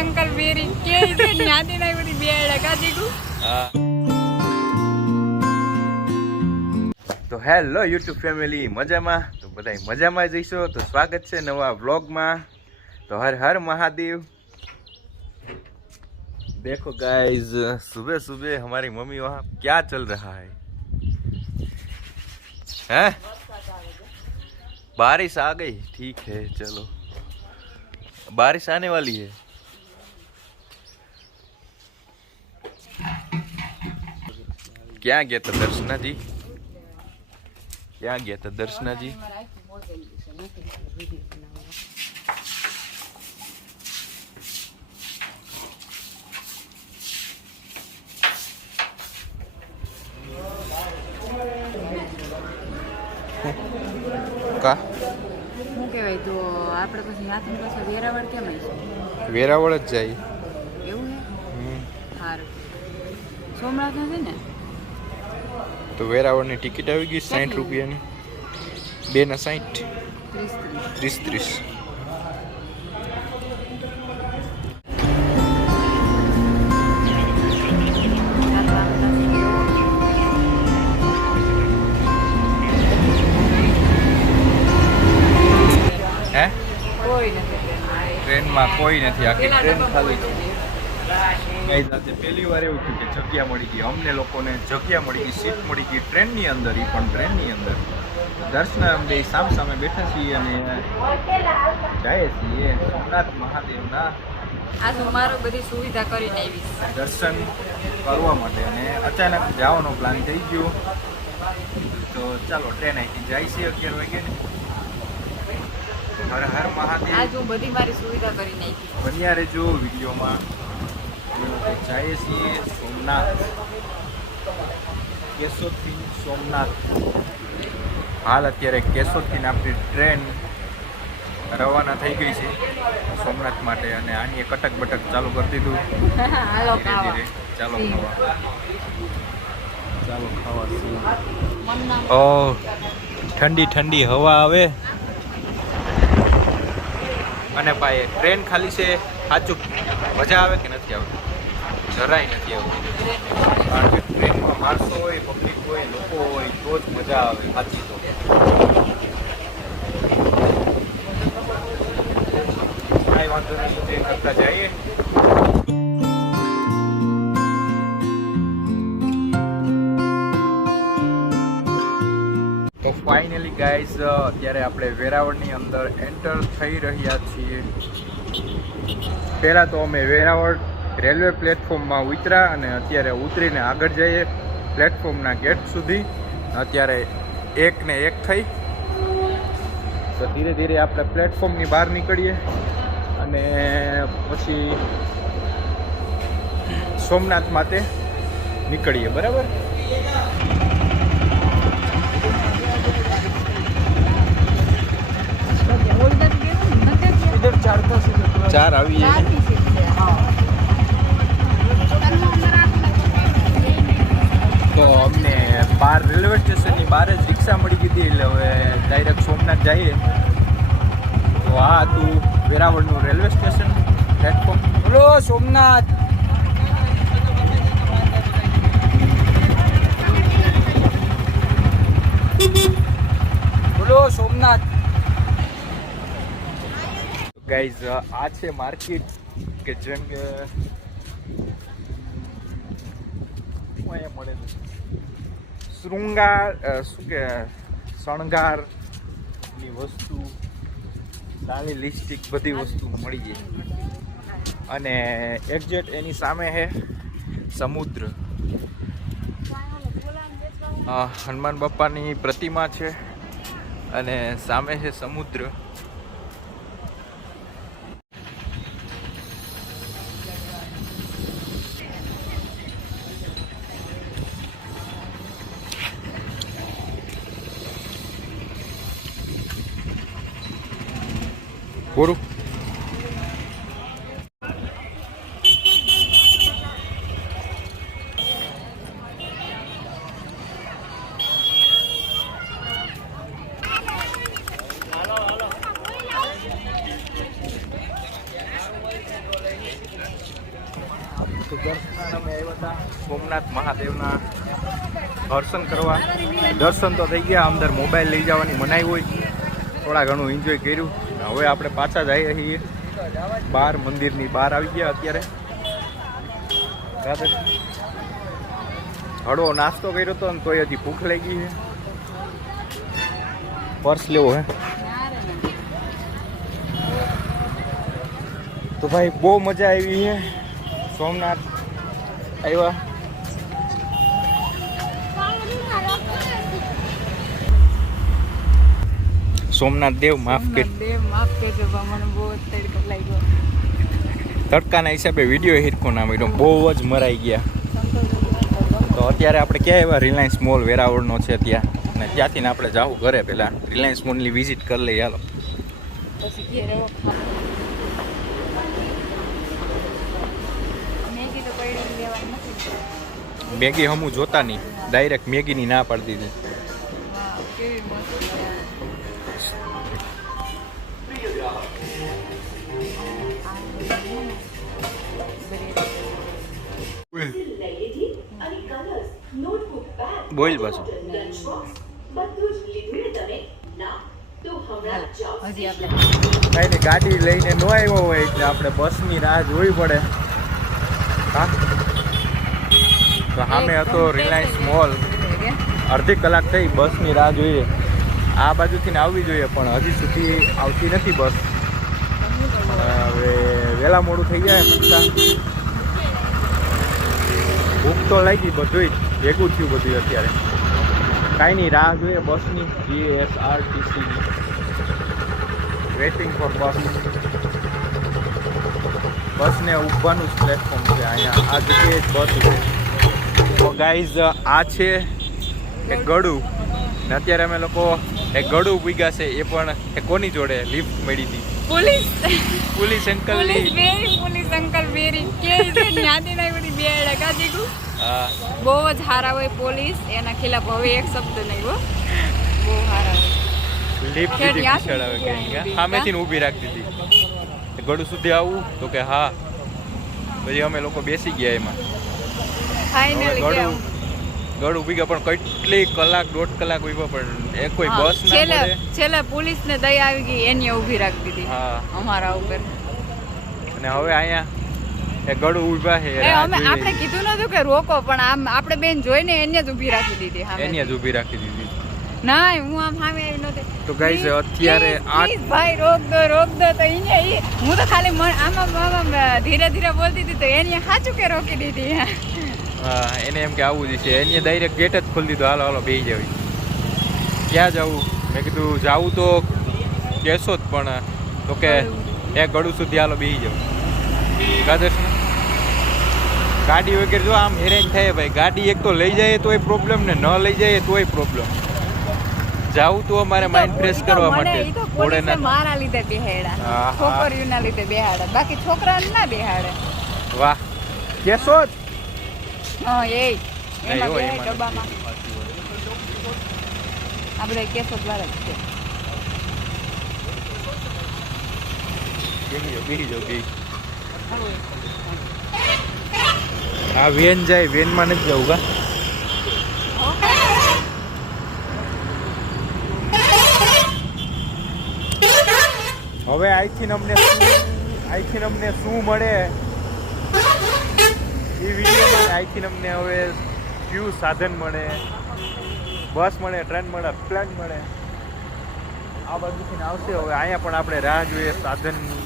Uncle બેરી કે છે ન્યાદી ના બધી બેડા કાજી ગુ તો હેલો યુટ્યુબ ફેમિલી મજામાં તો બધાય મજામાં જઈશો તો સ્વાગત છે નવા વ્લોગમાં तो हर हर महादेव। देखो गाइस सुबह सुबह हमारी मम्मी वहाँ क्या चल रहा है हैं? बारिश आ गई, ठीक है चलो बारिश आने वाली है। क्या गया था दर्शना जी, क्या गया था दर्शना जी? का હું કહેવાય તો આપણે પછી હાથની પાસે વેરાવળ કેમ આવીશું? વેરાવળ જ જાય એવું હે? સારું સોમનાથ નથી ને? તો વેરાવળની ટિકિટ આવી ગઈ 60 રૂપિયાની, બે ના 60, 30. હે કોઈ નથી ટ્રેનમાં કોઈ નથી, આખી ટ્રેન ખાલી છે. કઈ સાથે પહેલી વાર એવું થયું કે જગ્યા મળી ગઈ, અમને લોકોને જગ્યા મળી ગઈ, સીટ મળી ગઈ ટ્રેનની અંદર, એ પણ ટ્રેનની અંદર. દર્શન અમે સામ સામે બેઠા છીએ અને જાય છીએ સોમનાથ મહાદેવના આજ હું મારો બધી સુવિધા કરીને આવીશ દર્શન કરવા માટે. અને અચાનક જવાનો પ્લાન થઈ ગયો તો ચાલો ટ્રેન અહીંથી જાય છે 11 વાગે ને. હર હર મહાદેવ. આજ હું બધી મારી સુવિધા કરીને આવી. બન્યા રહેજો વિડીયોમાં. જઈએ છીએ સોમનાથ, કેશોદથી સોમનાથ. હાલ અત્યારે કેશોદથી આપણી ટ્રેન રવાના થઈ ગઈ છે સોમનાથ માટે અને આની કટક બટક ચાલુ કરી દીધું. હાલો ધીરે ધીરે ચાલો ખાવા, ચાલો ખાવા. ઓહ ઠંડી ઠંડી હવા આવે અને ભાઈ ટ્રેન ખાલી છે. સાચું મજા આવે કે નથી આવતી? જરાય નથી આવતી. કારણ કે ટ્રેનમાં માણસો હોય, પબ્લિક હોય, લોકો હોય તો જ મજા આવે સાચી. તો કાંઈ વાંધો નહીં, ટ્રેન કરતા જઈએ. તો ફાઇનલી ગાઈઝ અત્યારે આપણે વેરાવળની અંદર એન્ટર થઈ રહ્યા છીએ. પહેલાં તો અમે વેરાવળ રેલવે પ્લેટફોર્મમાં ઉતર્યા અને અત્યારે ઉતરીને આગળ જઈએ પ્લેટફોર્મના ગેટ સુધી. અત્યારે 1 ને 1 થઈ તો ધીરે ધીરે આપણે પ્લેટફોર્મની બહાર નીકળીએ અને પછી સોમનાથ માટે નીકળીએ. બરાબર? ચાર આવી તો અમને બહાર રેલવે સ્ટેશનની બહાર જ રિક્ષા મળી ગઈ હતી, એટલે હવે ડાયરેક્ટ સોમનાથ જઈએ. તો આ હતું વેરાવળનું રેલવે સ્ટેશન પ્લેટફોર્મ. બોલો સોમનાથ. બોલો સોમનાથ. ગાઈઝ આ છે માર્કેટ કે જેમ કે અહીંયા મળે છે શૃંગાર, શું કે શણગારની વસ્તુ, નાની લિપસ્ટિક, બધી વસ્તુ મળી જાય. અને એક્ઝેક્ટ એની સામે છે સમુદ્ર. હનુમાન બાપાની પ્રતિમા છે અને સામે છે સમુદ્ર. બોરું તો દર્શન અમે આવ્યા હતા સોમનાથ મહાદેવના દર્શન કરવા. દર્શન તો થઈ ગયા, અંદર મોબાઈલ લઈ જવાની મનાઈ હોય, થોડા ઘણું એન્જોય કર્યું. હવે આપણે પાછા જઈએ છીએ બહાર, મંદિરની બહાર આવી ગયા અત્યારે. હળવો નાસ્તો કર્યો હતો ને તોય હજી ભૂખ લાગી છે. પર્સ લેવો હે તો ભાઈ બહુ મજા આવી છે. સોમનાથ આવ્યા. સોમનાથ દેવ માફ કરજો, મને બહુ તડકો લાગ્યો. તડકાના હિસાબે વિડીયો હિરકો ના મળ્યો, બહુ જ મરાઈ ગયા. તો અત્યારે આપણે ક્યાં આવ્યા? રિલાયન્સ મોલ વેરાવળનો છે ત્યાં, અને ત્યાંથી આપણે જાવું ઘરે. પહેલાં રિલાયન્સ મોલની વિઝિટ કરી લઈએ. હાલો મેગી હમું જોતા નહીં, ડાયરેક્ટ મેગીની ના પાડી દીધી. બોલ બસ ગાડી લઈને ન આવ્યો હોય એટલે આપણે બસની રાહ જોવી પડે. હા, તો સામે હતો રિલાયન્સ મોલ. અડધી કલાક થઈ બસની રાહ જોઈએ. આ બાજુથી આવવી જોઈએ પણ હજી સુધી આવતી નથી બસ. હવે વહેલા મોડું થઈ જાય પૂછતા. ભૂખ તો લાગી, બધું ભેગું થયું બધું. અત્યારે કાંઈ નહીં, રાહ જોઈએ બસની. GSRTCની વેઇટિંગ ફોર બસ. બસને ઊભવાનું જ પ્લેટફોર્મ છે અહીંયા. આ જગ્યાએ જ બસ છે. તો ગાઈઝ આ છે એક ગળું, ને અત્યારે અમે લોકો એક ગળું ભૂગ્યા છે. એ પણ એ કોની જોડે લિફ્ટ મળી હતી? પોલીસ અંકલ વેરી કે છે ન્યાદી ના બધી બેડા કા દીકુ. હા, બહુ જ સારા હોય પોલીસ. એના ખિલાફ હવે એક શબ્દ નહીં હો. બહુ સારા હોય. લિફ્ટ દીધી ખીચડાવે કે સામેથી ઊભી રાખી દીધી. ગળું સુધી આવું તો કે હા. પછી અમે લોકો બેસી ગયા એમાં. ગળું ઊભી ગયા પણ કેટલી કલાક, 1.5 કલાક ઊભા, પણ એ કોઈ બસ ના મળે. છેલ્લે પોલીસ ને દયા આવી ગઈ, એની ઊભી રાખી દીધી. હા, અમારા ઉપર. અને હવે અહીંયા એ ગળું ઊભા છે. આપણે કીધું નતું કે રોકો, પણ આમ આપણે બેન જોઈને એને જ ઊભી રાખી દીધી. એને જ ઊભી રાખી દીધી. ના, હું આમ સામે આવી નહોતી. તો ગાઈઝ અત્યારે ભાઈ રોક દો તો એને હું તો ખાલી આમાં ધીરે ધીરે બોલતી હતી તો એને સાચું કે રોકી દીધી. હા, એને એમ કે આવું જ છે. એને ડાયરેક્ટ ગેટ જ ખોલી દીધો. હાલો હાલો બેસી જાવી. ક્યાં જવું? મેં કીધું જાવું તો કહેશો જ, પણ તો કે એક ગળું સુધી હાલો બેસી જાવ. કાદર્શ ગાડી વગેરે જો આમ હેરાન થાય ભાઈ. ગાડી એક તો લઈ જાય તોય પ્રોબ્લેમ, ને ન લઈ જાય તોય પ્રોબ્લેમ. જાવું તો અમારે માઇન્ડ ફ્રેશ કરવા માટે. મારા લીધે બેહાડા, છોકરીઓના લીધે બેહાડા, બાકી છોકરાને ના બેહાડે. વાહ, કેસો જ. હા, એમાં બે ડબ્બામાં આપણે કેસો દ્વારા જ છે. આ વેન જાય, વેનમાં નથી જવું કા? હવે અહીંથી અમને શું મળે એ વિડીયોમાં. અહીંથી અમને હવે કયું સાધન મળે? બસ મળે, ટ્રેન મળે, પ્લેન મળે, આ બધું આવશે. હવે અહીંયા પણ આપણે રાહ જોઈએ સાધનની.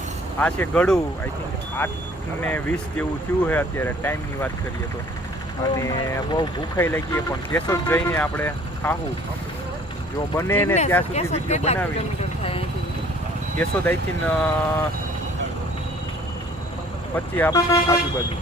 આ છે ગળું. આઈ થિંક 8:20 જેવું થયું છે અત્યારે, ટાઈમની વાત કરીએ તો. અને બહુ ભૂખાઈ લાગી, પણ કેસો જ જઈને આપણે ખાવું. જો બને ને ત્યાં સુધી વિડીયો બનાવી. કેશોદ આઈ થિંક 25 આજુબાજુ.